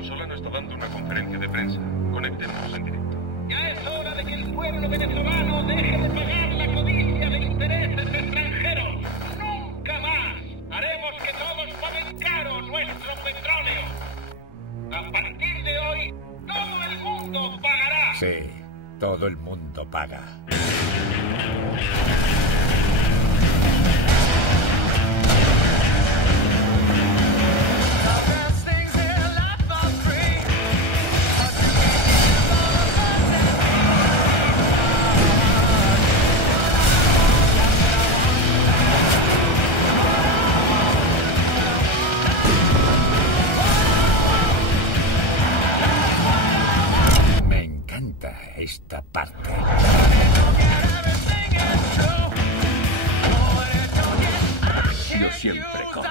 Ramón Solano está dando una conferencia de prensa. Conectémonos en directo. Ya es hora de que el pueblo venezolano deje de pagar la codicia de intereses extranjeros. ¡Nunca más! Haremos que todos paguen caro nuestro petróleo. A partir de hoy, todo el mundo pagará. Sí, todo el mundo paga. Esta parte. Yo siempre con.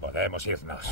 Podemos irnos.